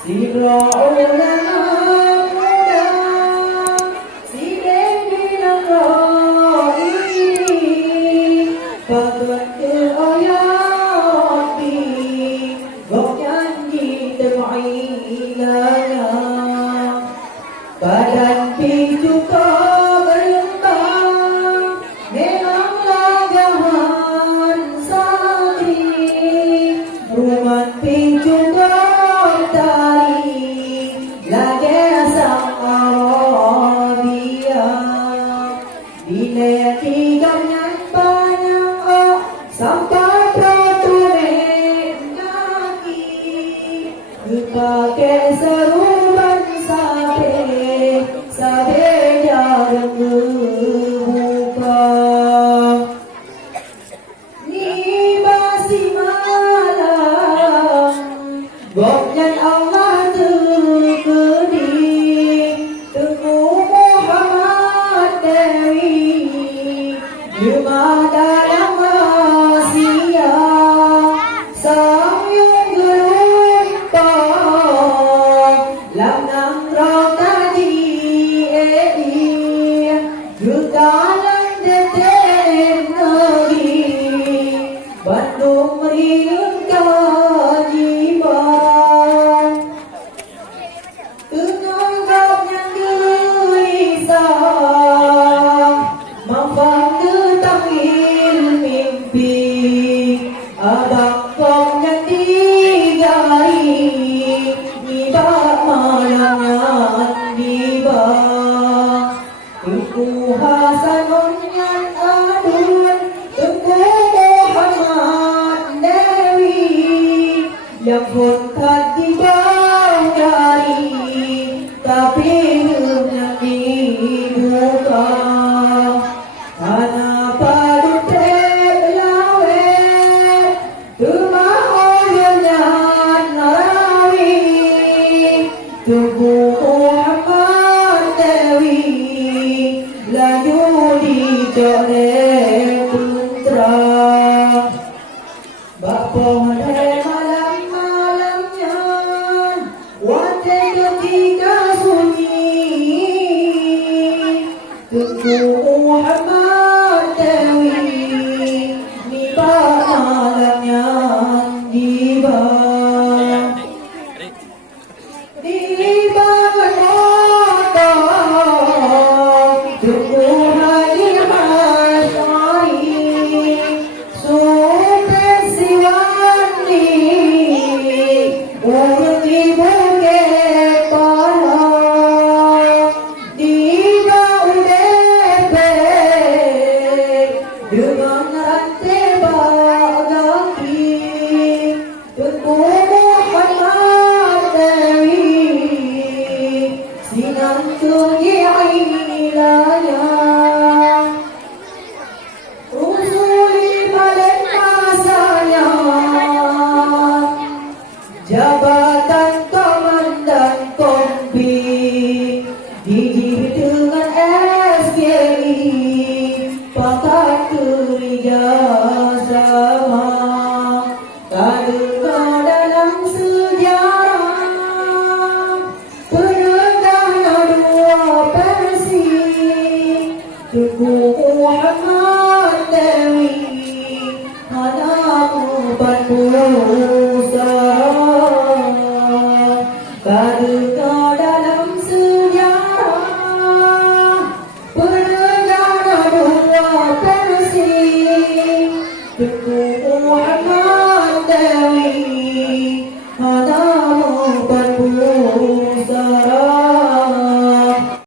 Siro ulama muda, si Dewi Nangoi, Patut ke Ayapi, Gok janji terbaik ilahnya, Badan pintu kau berlembang, memanglah jahan sakri, rumah pintu kau tari, lagi sang Arabia, bila tiga banyak oh, sampai pertumen kaki, dipakai seruban sabe jarang berbuka. Ni basi malam, goknya Allah tergeding, Tengku Muhammad Dewi, Jemaah dalam rahasia, Samyung gerumpang, Lanang rokaji Jutaan detik negeri, Bandung meriun kewajiban, Tenanggapnya gelisah, Mampak ketakil mimpi, Abang komnya digari, Nibak malamnya dibak, Tengku Hasanun yang adun, Tengku Muhammad Dewi, Yang pun tak dibangari, tapi belum yang dibuka. Karena padu telawet, rumah orangnya narawi, Tengku Muhammad Dewi, laju dicolek putra, Bapa madai malam-malamnya, Wate ketika sunyi, Tengku Muhammad Dewi, Niba malamnya diba, Niba mata, Tengku Haji Hasyari, Sultan Siwandi, urut di Bukit Palang, Diba udepek, dengan rantai bagaki, Tengku Muhammad Dewi, Sinan tinggi ilahnya, Usuli balik masanya, Jabatan Komandan Kompi, Dijibit dengan SGI, Pakat kerja sama, Kaduka dalam sejarah, Penegak dua versi, Tengku Muhammad Dewi, Anakku berusaha, Kaduka dalam sejarah, Penegak dua versi, Tengku